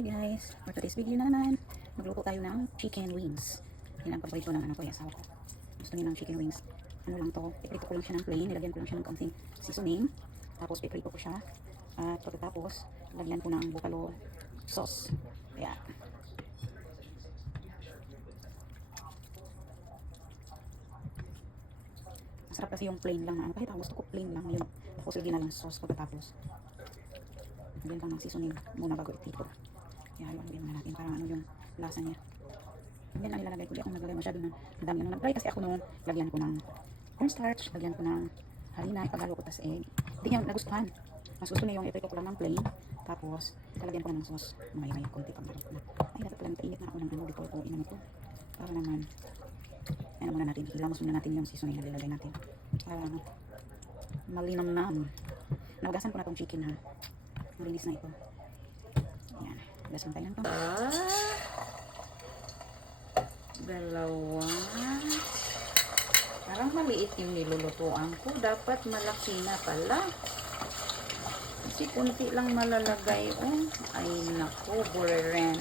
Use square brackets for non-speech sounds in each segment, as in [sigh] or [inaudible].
Hi guys, for today's video na naman, magluto tayo ng chicken wings. Yan ang paborito ng ano ko, yung asawa ko. Gusto niya ng chicken wings. Ano lang to, piprito ko lang siya ng plain, nilagyan ko lang siya ng kaunting seasoning. Tapos piprito ko siya. At pagkatapos, lagyan ko ng buffalo sauce. Kaya, masarap kasi yung plain lang na ano. Kahit ako gusto ko plain lang yun. Tapos lagyan na lang sauce pagkatapos. Lagyan lang ng seasoning muna bago iprito. Lagyan muna natin para ano yung lasa niya. Yan ang nilalagay ko. Di ako naglagay masyado ng dami. Nung nag-try kasi ako noon, lagyan ko ng cornstarch, lagyan ko ng harina, ipagalo ko tas egg. Hindi niya nagustuhan. Mas gusto niya yung iprito ko lang ng plain. Tapos, talagyan ko na ng sauce. May may konti pag marot na. Ay, dapat pala nagpainit na ako ng ano before ko inano to. Para naman, ano muna natin, ilamos muna natin yung seasoning na nilagay natin. Para ano, malinam-nam. Naugasan ko na tong chicken ha. Malinis na ito. Yan. Gasan tayo ng to. Dalawa. Parang maliit yung nilulutuan ko. Dapat malaki na pala. Kasi kunti lang malalagay. Oh. Ay, naku, bureren.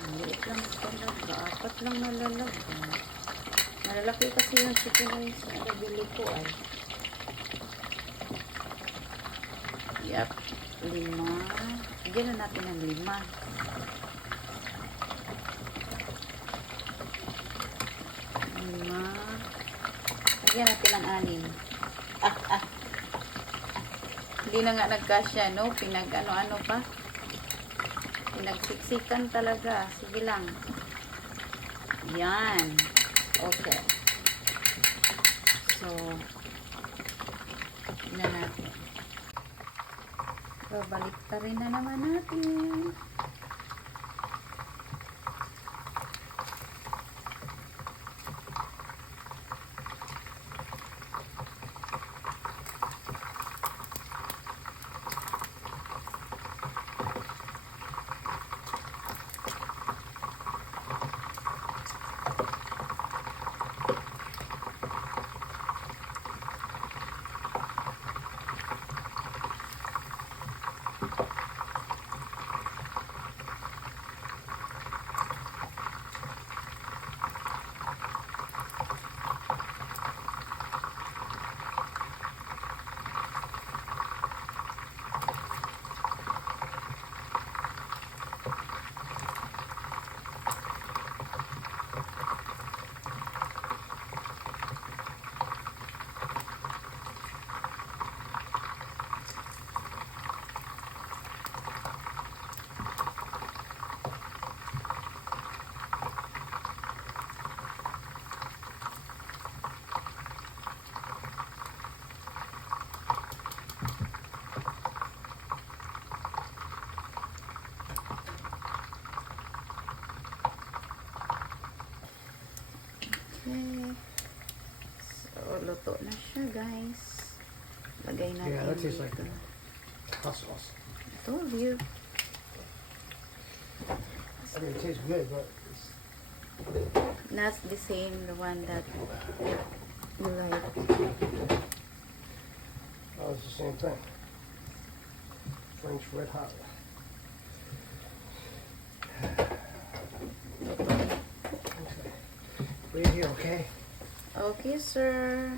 Maliit lang talaga. Apat lang malalagay. Malalaki kasi yung chicken wings na nabili ko ay. Yep. Lima. Bigyan na natin ng lima. Lima. Bigyan natin ng anim. Ah, ah. Hindi na nga nagkasya, no? Pinag ano-ano pa. Pinagsiksikan talaga. Sige lang. Yan. Okay. So, na natin. Pa rin na naman natin. Tastes like that. hot sauce. I told you. I mean, it tastes good, but it's, Not the same, the one that you like. oh, it's the same thing. French red hot. Okay. Wait here, okay? Okay, sir.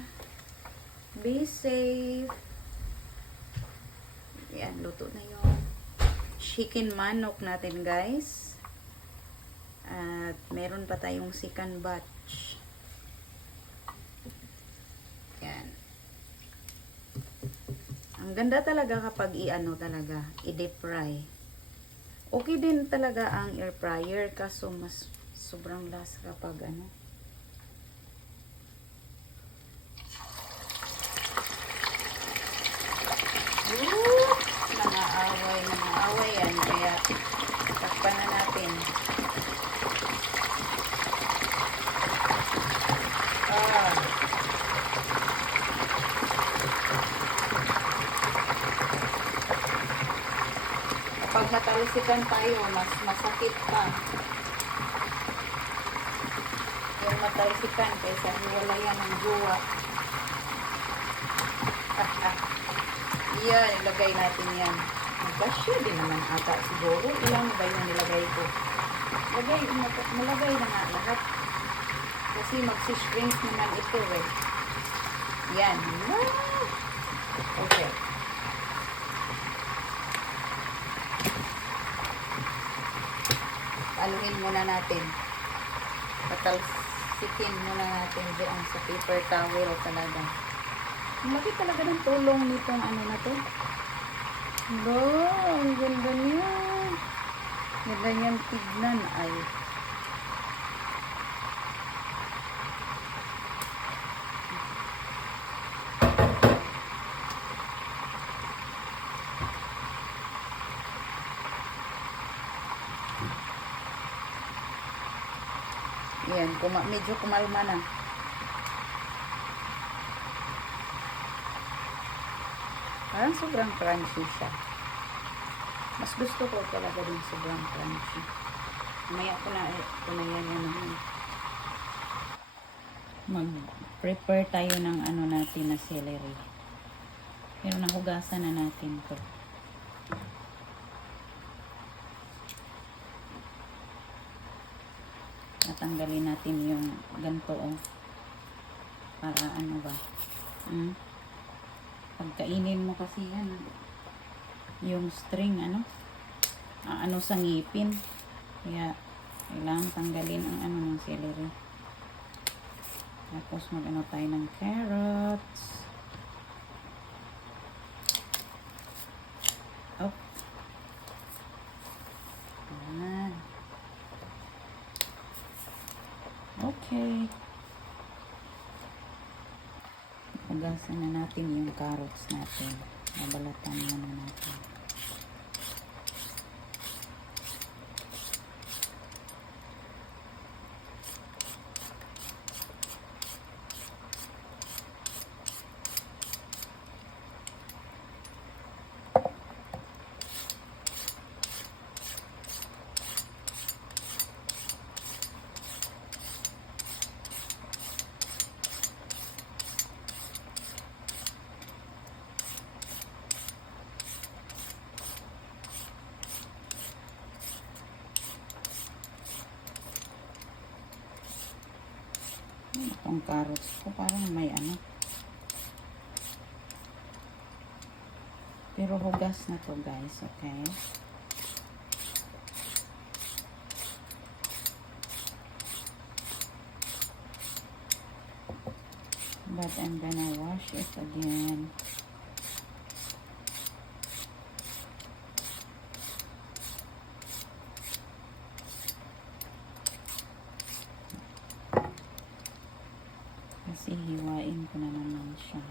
Be safe. Yan, luto na yung chicken manok natin, guys. At meron pa tayong second batch. Yan. Ang ganda talaga kapag i-ano talaga, i-deep fry. Okay din talaga ang air fryer kaso mas sobrang lasa kapag ano, away yan. Kaya, takpan na natin. Ah. Kapag natalisikan tayo, mas masakit pa. Yung mat matalsikan kaysa wala yan ng jowa. [laughs] yan, ilagay natin yan. Magkasya din naman ata siguro. Ilan ba yung nilagay ko? Lagay, malagay na nga lahat. Kasi magsishrink naman ito eh. Yan. Okay. Aluhin muna natin. Patalsikin muna natin diyan sa paper towel talaga. Ang laki talaga ng tulong nitong ano na to. Ba, ang ganda niya. Ganda niyang tignan ay. Yan, kuma medyo kumalma na. Parang sobrang crunchy siya. Mas gusto ko talaga din sobrang crunchy. Mamaya ko na, ko na yan yan naman. Mag-prepare tayo ng ano natin na celery. Pero nahugasan na natin to. Natanggalin natin yung ganto oh. Para ano ba? Hmm? Pagkainin mo kasi yan. Yung string ano? Ah, ano sa ngipin. Kaya kailangan tanggalin ang ano ng celery. Tapos mag-ano tayo ng carrots. Oh. Ayan. Okay. Hugasan na natin yung carrots natin. Babalatan muna natin. Carrots ko parang may ano. Pero hugas na to guys, okay? But I'm gonna wash it again. Kasi hiwain ko na naman siya.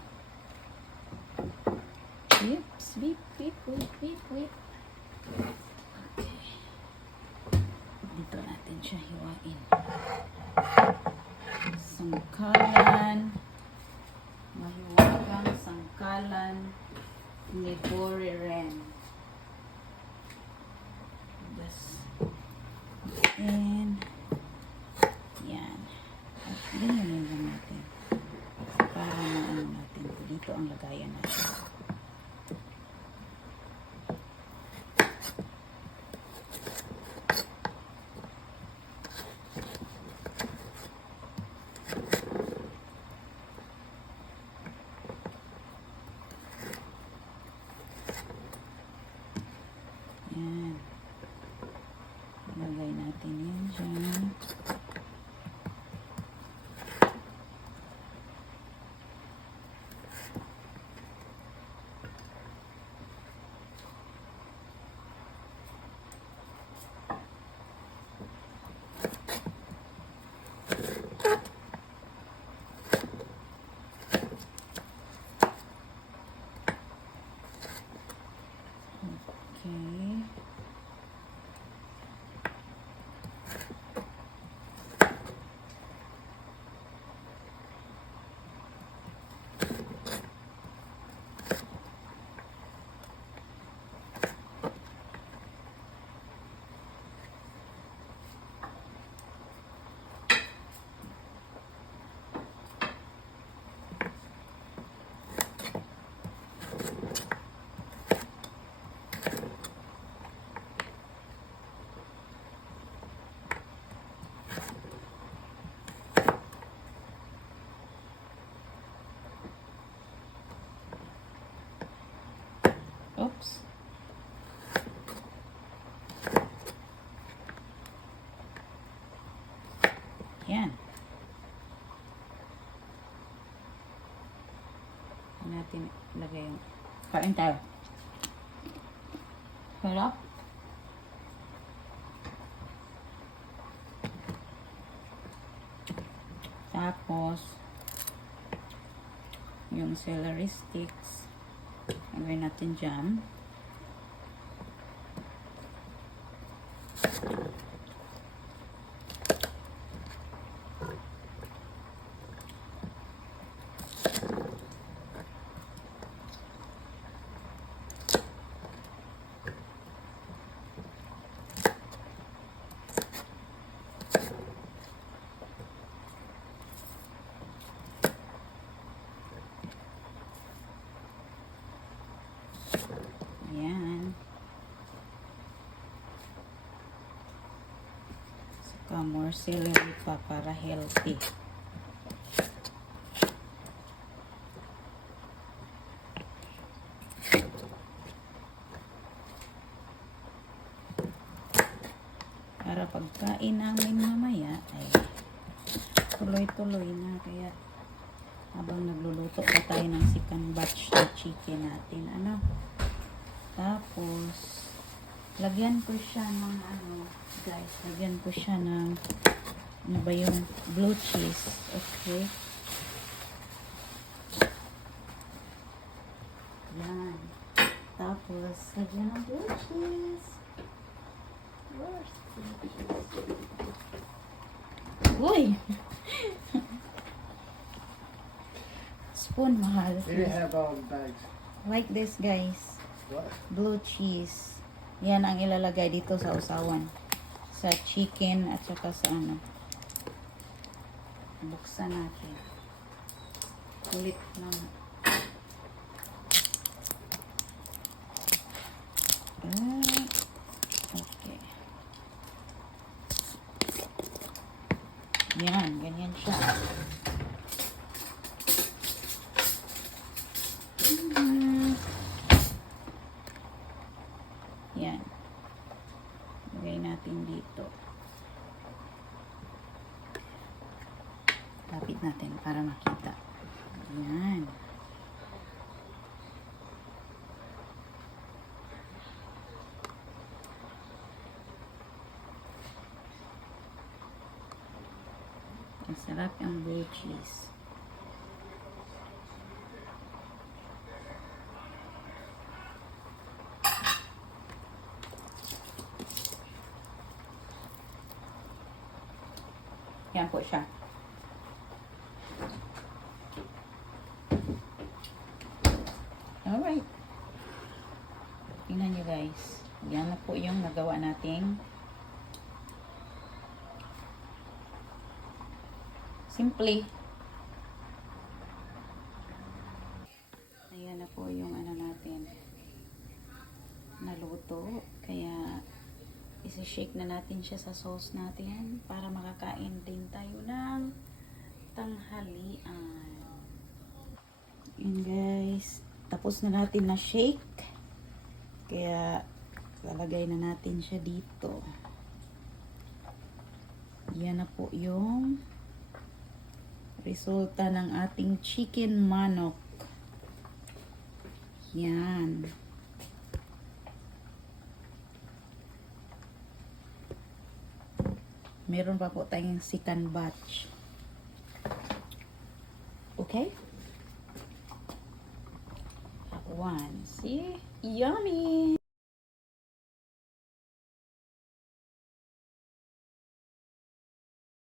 Oops, beep, beep, beep, beep, beep. Okay. Dito natin siya hiwain. Sangkalan. Mahiwagang sangkalan ni Boriren. Yes. And, yan. Ganyan lang natin. Para maano natin. Dito ang lagayan natin. Yan. Lagay natin yan dyan. Natin ilagay yung kain tayo. Sarap. Tapos, yung celery sticks, lagay natin dyan. Ayan. Saka more celery pa para healthy. Para pagkain namin mamaya ay tuloy-tuloy na kaya habang nagluluto pa tayo ng second batch na chicken natin ano tapos lagyan ko siya ng ano guys lagyan ko siya ng ano ba yung blue cheese okay yan tapos lagyan ng blue cheese Where's the blue cheese? Uy! [laughs] Spoon, mahal. Didn't have all the bags. Like this, guys. What? Blue cheese. Yan ang ilalagay dito sa usawan. Sa chicken at saka sa ano. Buksan natin. Kulit lang. Ah, okay. Yan, ganyan siya. Yan. Lagay natin dito. Tapit natin para makita. Yan. Ang sarap ang blue cheese. Yan po siya. Alright. Tingnan nyo guys. Yan na po yung nagawa nating Simply. Ayan na po yung ano natin. Naluto. Kaya isa-shake na natin siya sa sauce natin para makakain din tayo ng tanghalian. Yun guys. Tapos na natin na shake. Kaya lalagay na natin siya dito. Yan na po yung resulta ng ating chicken manok. Yan. Meron pa po tayong second batch. Okay? One. See? Yummy!